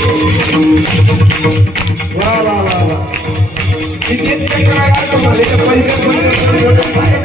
वा बाला बाला इटें ते गरा का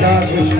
Krishna, Krishna,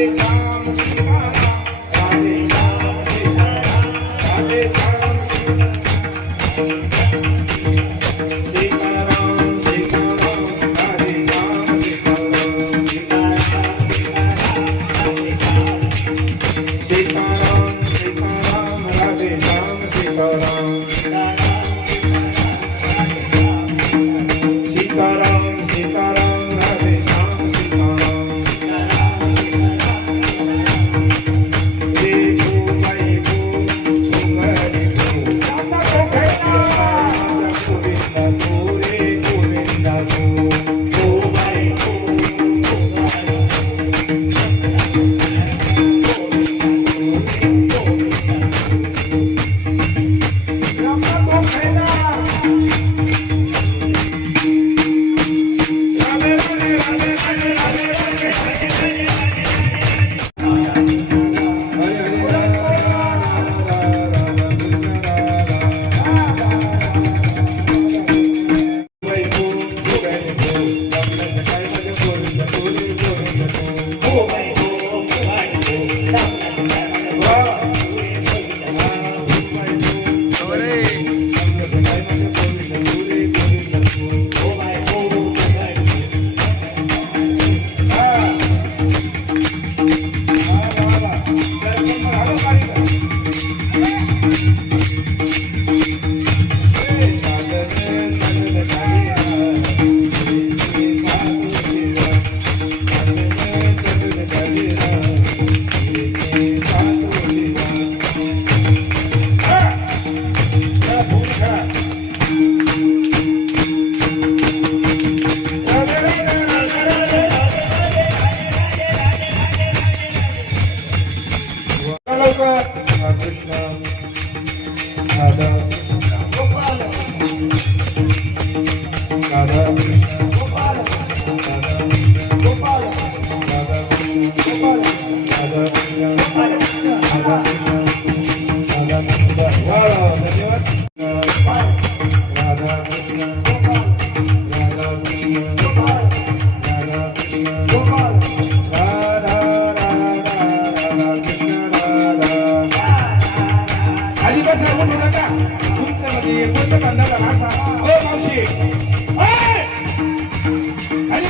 Come Adão, Adão.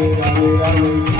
Gracias.